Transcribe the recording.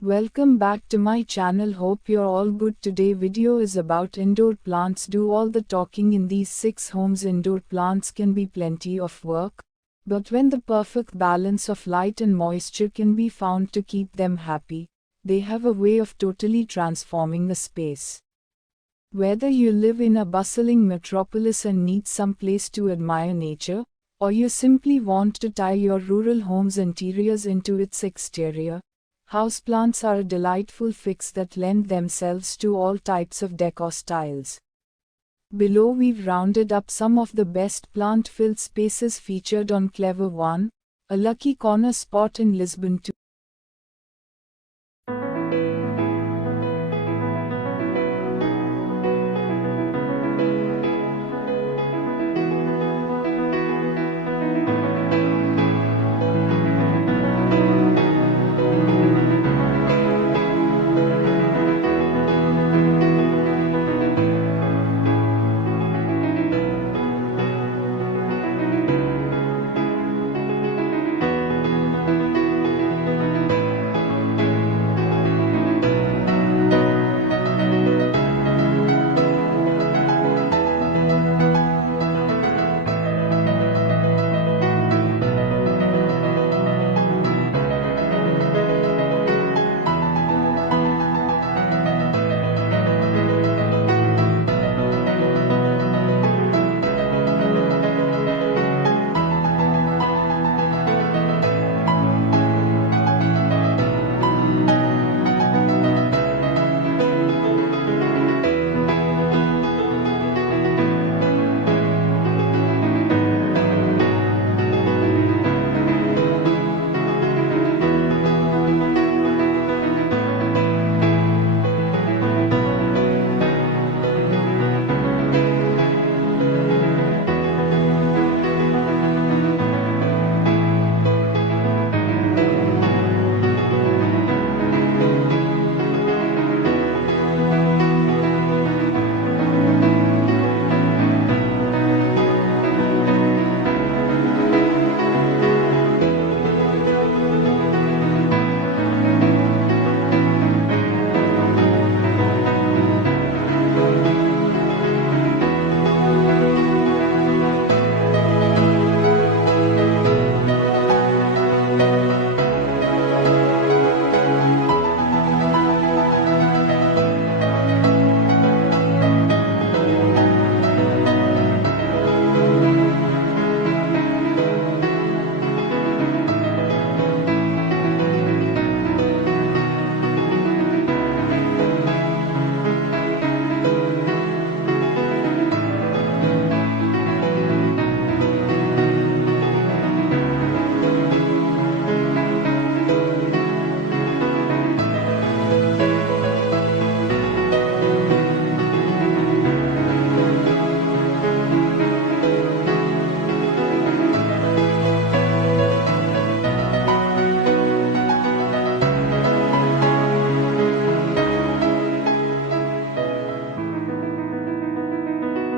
Welcome back to my channel. Hope you're all good. Today video is about indoor plants. Do all the talking in these 6 homes. Indoor plants can be plenty of work, but when the perfect balance of light and moisture can be found to keep them happy, they have a way of totally transforming a space. Whether you live in a bustling metropolis and need some place to admire nature, or you simply want to tie your rural home's interiors into its exterior, houseplants are a delightful fix that lend themselves to all types of decor styles. Below we've rounded up some of the best plant-filled spaces featured on Clever One, a lucky corner spot in Lisbon.